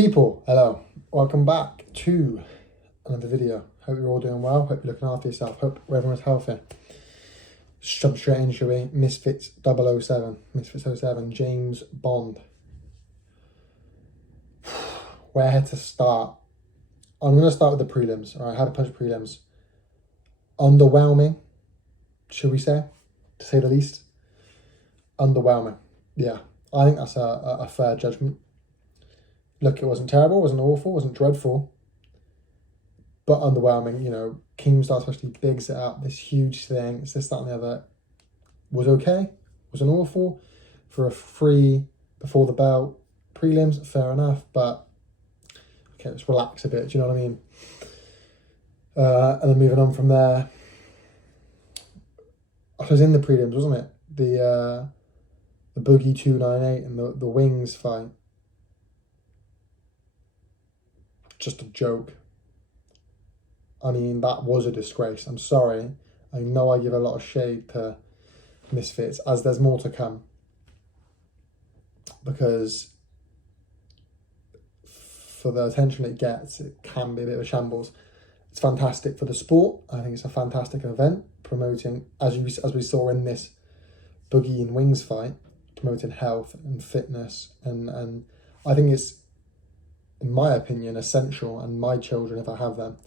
People, hello, welcome back to another video. Hope you're all doing well, hope you're looking after yourself, hope everyone's healthy. Jump straight in, shall we? Misfits 007, Misfits 07, James Bond. Where to start? I'm going to start with the prelims. All right, I had a bunch of prelims. Underwhelming, should we say, to say the least. Underwhelming, yeah. I think that's a fair judgment. Look, it wasn't terrible, wasn't awful, wasn't dreadful, but underwhelming. You know, Keemstar especially bigs it up, this huge thing, it's this, that and the other. Was okay, wasn't awful. For a free before the bell prelims, fair enough, but okay, let's relax a bit, do you know what I mean? And then moving on from there, I was in the prelims, wasn't it? The Boogie 298 and the Wings fight. Just a joke. I mean, that was a disgrace. I'm sorry. I know I give a lot of shade to Misfits, as there's more to come. Because for the attention it gets, it can be a bit of a shambles. It's fantastic for the sport. I think it's a fantastic event, promoting, as we saw in this Boogie and Wings fight, promoting health and fitness. And I think it's, in my opinion, essential, and my children, if I have them,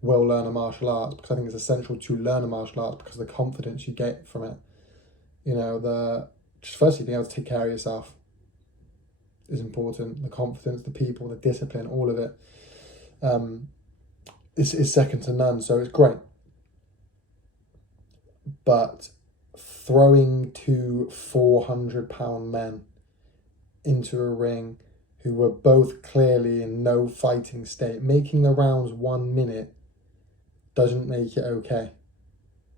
will learn a martial art, because I think it's essential to learn a martial art because of the confidence you get from it. You know, just firstly being able to take care of yourself is important. The confidence, the people, the discipline, all of it is second to none. So it's great. But throwing two 400-pound men into a ring who were both clearly in no fighting state, making the rounds 1 minute doesn't make it okay.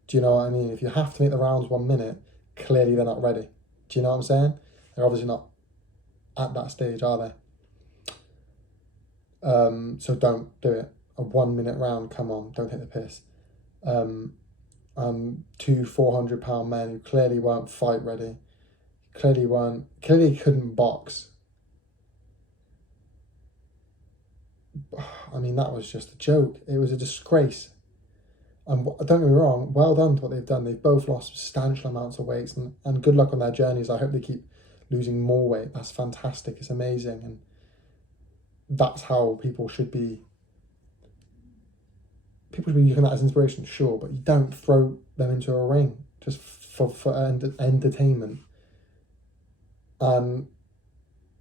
Do you know what I mean? If you have to make the rounds 1 minute, clearly they're not ready. Do you know what I'm saying? They're obviously not at that stage, are they? So don't do it. A 1 minute round, come on, don't take the piss. Two 400-pound men who clearly weren't fight ready, clearly couldn't box. I mean, that was just a joke. It was a disgrace. And don't get me wrong, well done to what they've done. They've both lost substantial amounts of weight, and good luck on their journeys. I hope they keep losing more weight. That's fantastic. It's amazing. And that's how people should be. People should be using that as inspiration, sure, but you don't throw them into a ring just for entertainment.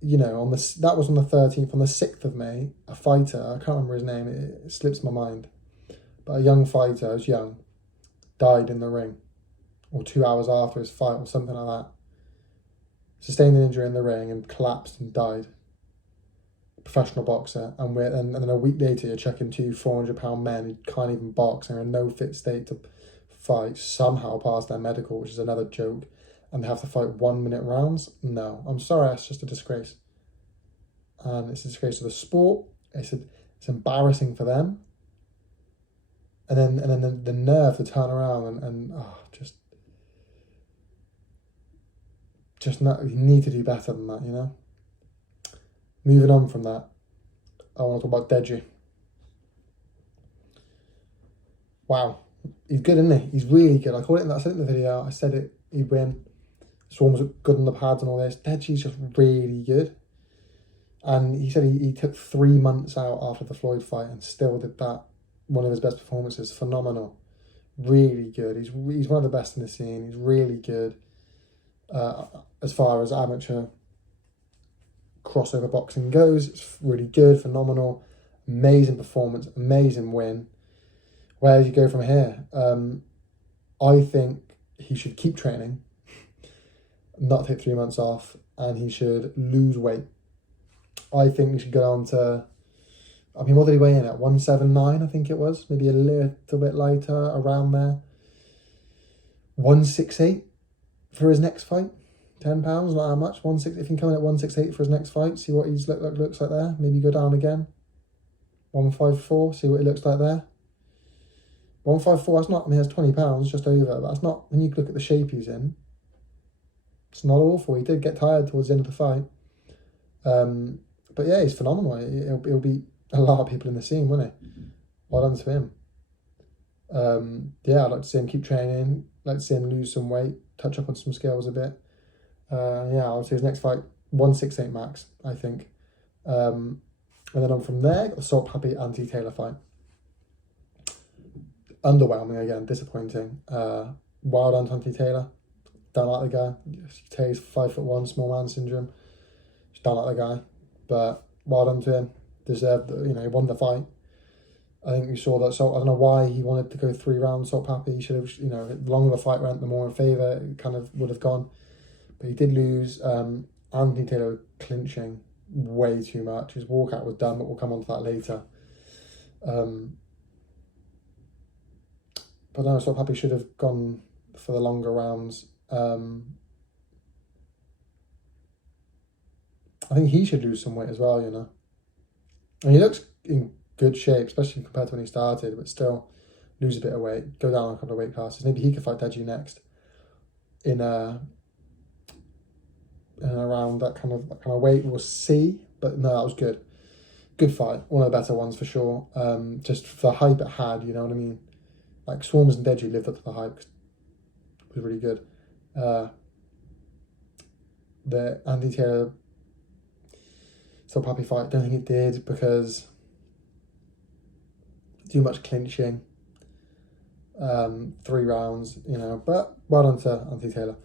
You know, that was on the 13th. On the 6th of May, a fighter, I can't remember his name, it slips my mind, but a young fighter, who's young, died in the ring, or 2 hours after his fight, or something like that. Sustained an injury in the ring and collapsed and died. Professional boxer, and then a week later you're chucking two 400-pound men who can't even box and are in no fit state to fight, somehow pass their medical, which is another joke. And they have to fight 1 minute rounds? No, I'm sorry, it's just a disgrace. And it's a disgrace to the sport. It's embarrassing for them. And then the nerve to turn around and just not, you need to do better than that, you know? Moving on from that, I want to talk about Deji. Wow, he's good, isn't he? He's really good. I said it in the video, I said it, he'd win. Swarm was good on the pads and all this. Deji's just really good. And he said he took 3 months out after the Floyd fight and still did that. One of his best performances. Phenomenal. Really good. He's one of the best in the scene. He's really good. As far as amateur crossover boxing goes, it's really good. Phenomenal. Amazing performance. Amazing win. Where does he go from here? I think he should keep training, not take 3 months off, and he should lose weight. I think he should go on to, I mean, what did he weigh in at? 179, I think it was. Maybe a little bit lighter, around there. 168 for his next fight. 10 pounds, not that much. 160. If he can come in at 168 for his next fight, see what he's looks like there. Maybe go down again. 154, see what he looks like there. 154, that's not, I mean, that's 20 pounds, just over, but that's not, when you look at the shape he's in, it's not awful. He did get tired towards the end of the fight. But yeah, he's phenomenal. He'll beat a lot of people in the scene, won't he? Well done to him. Yeah, I'd like to see him keep training. Like to see him lose some weight, touch up on some skills a bit. Yeah, I would say his next fight 168 max, I think. And then on from there, got the Salt Pappy Anthony Taylor fight. Underwhelming again, disappointing. Wild on Anthony Taylor. Don't like the guy. He's 5'1", small man syndrome. Just don't like the guy. But well done to him. Deserved, he won the fight. I think we saw that. So I don't know why he wanted to go 3 rounds. Salt Pappy, he should have, the longer the fight went, the more in favour it kind of would have gone. But he did lose. Anthony Taylor clinching way too much. His walkout was done, but we'll come on to that later. But no, Salt Pappy should have gone for the longer rounds. I think he should lose some weight as well, And he looks in good shape, especially compared to when he started, but still lose a bit of weight, go down a couple of weight classes. Maybe he could fight Deji next in around that kind of weight. We'll see. But no, that was good. Good fight. One of the better ones for sure. Just for the hype it had, you know what I mean? Like Swarmers and Deji lived up to the hype. It was really good. The Anthony Taylor Salt Pappy fight, don't think it did because too much clinching. 3 rounds, but well done to Anthony Taylor.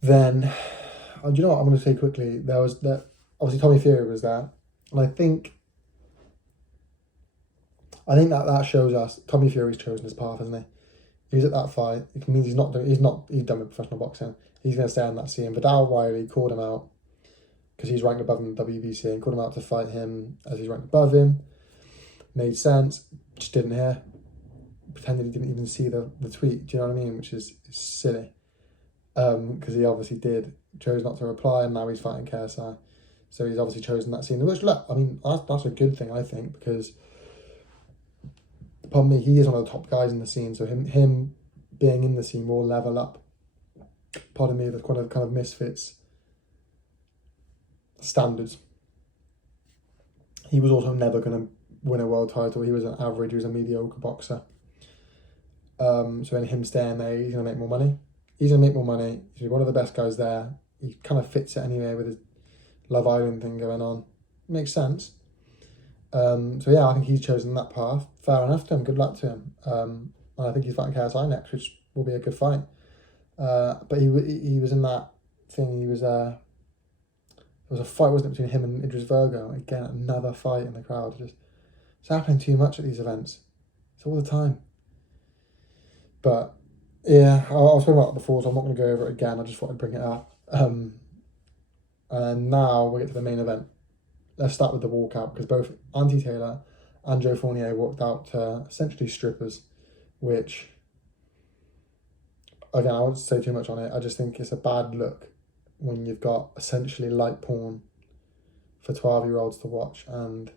Then, do you know what I'm going to say quickly? There was that, obviously Tommy Fury was there, and I think that shows us Tommy Fury's chosen his path, hasn't he? He's at that fight. It means he's done with professional boxing. He's going to stay on that scene. Vidal Riley called him out because he's ranked above him in the WBC and called him out to fight him as he's ranked above him. Made sense. Just didn't hear. Pretended he didn't even see the tweet. Do you know what I mean? Which is silly. Because he obviously did. Chose not to reply, and now he's fighting KSI. So he's obviously chosen that scene. Which, look, I mean, that's a good thing, I think, because upon me, he is one of the top guys in the scene. So him being in the scene will level up, pardon me, the kind of Misfits standards. He was also never going to win a world title. He was an average, he was a mediocre boxer. So in him staying there, he's going to make more money. He's going to make more money. He's one of the best guys there. He kind of fits it anyway with his Love Island thing going on. Makes sense. So yeah, I think he's chosen that path. Fair enough to him. Good luck to him. And I think he's fighting KSI next, which will be a good fight. But he was in that thing. He was there was a fight, wasn't it, between him and Idris Virgo? Again, another fight in the crowd. It's happening too much at these events. It's all the time. But yeah, I was talking about it before, so I'm not going to go over it again. I just thought I'd bring it up. And now we'll get to the main event. Let's start with the walkout, because both Anthony Taylor and Joe Fournier walked out to essentially strippers, which, again, I won't say too much on it. I just think it's a bad look when you've got essentially light porn for 12-year-olds to watch. And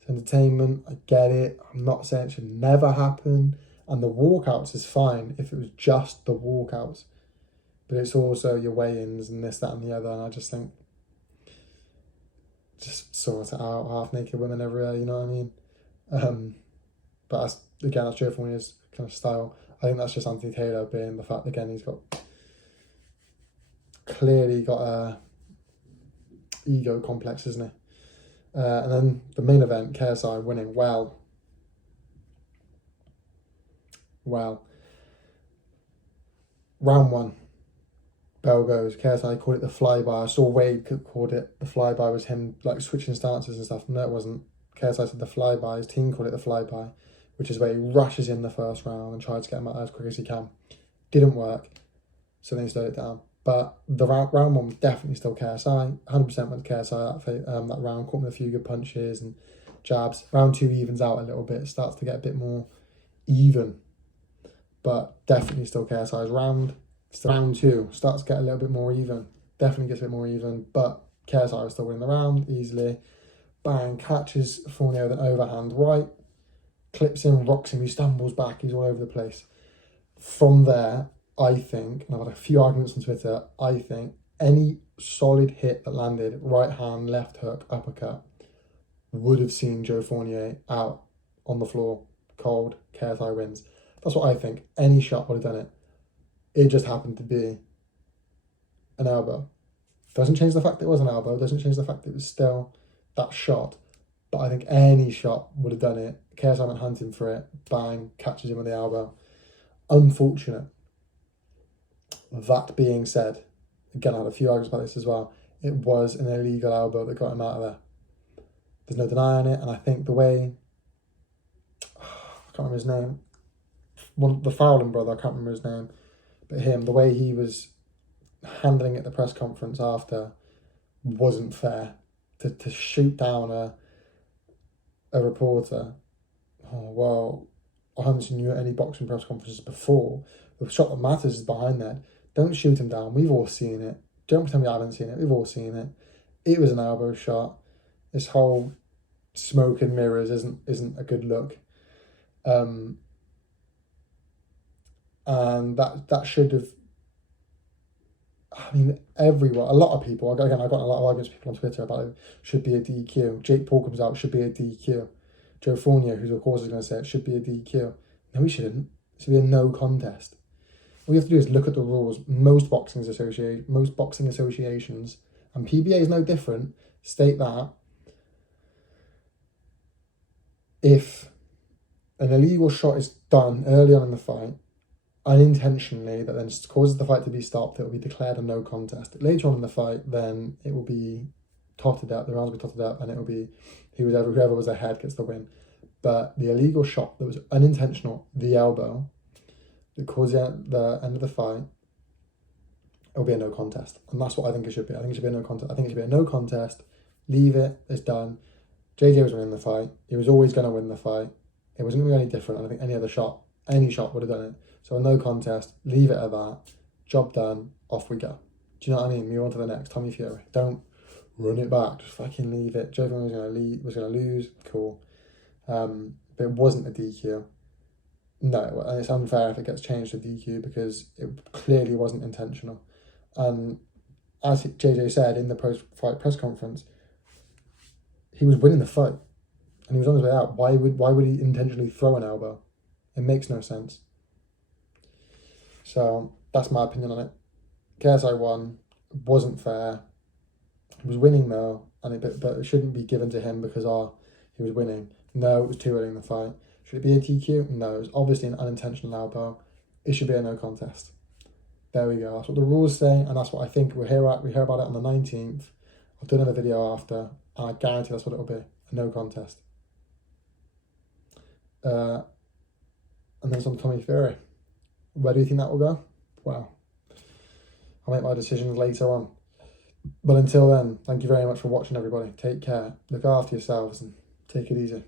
it's entertainment, I get it. I'm not saying it should never happen. And the walkouts is fine if it was just the walkouts. But it's also your weigh-ins and this, that and the other. And I just think, just sort it out. Half-naked women everywhere, you know what I mean? But that's Joe Fournier's kind of style. I think that's just Anthony Taylor being the fact, again, he's clearly got a ego complex, isn't he? And then the main event, KSI winning well. Round 1. Bell goes. KSI called it the flyby. I saw Wade called it the flyby was him like switching stances and stuff. No, it wasn't. KSI said the flyby. His team called it the flyby, which is where he rushes in the first round and tries to get him out as quick as he can. Didn't work, so then he slowed it down. But the round 1 was definitely still KSI. 100% went to KSI that round. Caught him with a few good punches and jabs. Round 2 evens out a little bit. Starts to get a bit more even. But definitely still KSI's round. Round 2 starts to get a little bit more even. Definitely gets a bit more even. But KSI was still winning the round easily. Bang, catches Fournier with an overhand right. Clips him, rocks him. He stumbles back. He's all over the place. From there, I think, and I've had a few arguments on Twitter, I think any solid hit that landed, right hand, left hook, uppercut, would have seen Joe Fournier out on the floor, cold, KSI wins. That's what I think. Any shot would have done it. It just happened to be an elbow. Doesn't change the fact it was an elbow, doesn't change the fact it was still that shot. But I think any shot would have done it. KSI went hunting for it, bang, catches him with the elbow. Unfortunate. That being said, again, I had a few arguments about this as well. It was an illegal elbow that got him out of there. There's no denying it, and I think the way, I can't remember his name, the Fowling brother, I can't remember his name, but him, the way he was handling it at the press conference after wasn't fair. To shoot down a reporter, oh, well, I haven't seen you at any boxing press conferences before. The shot that matters is behind that. Don't shoot him down. We've all seen it. Don't pretend we haven't seen it. We've all seen it. It was an elbow shot. This whole smoke and mirrors isn't a good look. And that should have, I mean, everyone, a lot of people, again, I've got a lot of arguments with people on Twitter about it, should be a DQ. Jake Paul comes out, should be a DQ. Joe Fournier, who of course is going to say it, should be a DQ. No, he shouldn't. It should be a no contest. All you have to do is look at the rules. Most boxing associations, and PBA is no different, state that if an illegal shot is done early on in the fight, unintentionally, that then causes the fight to be stopped, it will be declared a no contest. Later on in the fight, then it will be totted up, the rounds will be totted up, and it will be whoever was ahead gets the win. But the illegal shot that was unintentional, the elbow, that caused the end of the fight, it will be a no contest. And that's what I think it should be. I think it should be a no contest. I think it should be a no contest. Leave it, it's done. JJ was winning the fight. He was always going to win the fight. It wasn't going to be any different. I think any shot would have done it. So a no contest, leave it at that, job done, off we go. Do you know what I mean? Move on to the next, Tommy Fury. Don't run it back, just fucking leave it. Joe was going to lose, cool. But it wasn't a DQ. No, and it's unfair if it gets changed to DQ because it clearly wasn't intentional. And as JJ said in the post-fight press conference, he was winning the fight and he was on his way out. Why would he intentionally throw an elbow? It makes no sense. So that's my opinion on it. KSI won. It wasn't fair. He was winning though, but it shouldn't be given to him because he was winning. No, it was too early in the fight. Should it be a DQ? No, it was obviously an unintentional elbow. It should be a no contest. There we go. That's what the rules say, and that's what I think we hear about it on the 19th. I've done another video after, and I guarantee that's what it'll be. A no contest. And then it's on Tommy Fury. Where do you think that will go? Well, I'll make my decisions later on. But until then, thank you very much for watching, everybody. Take care. Look after yourselves and take it easy.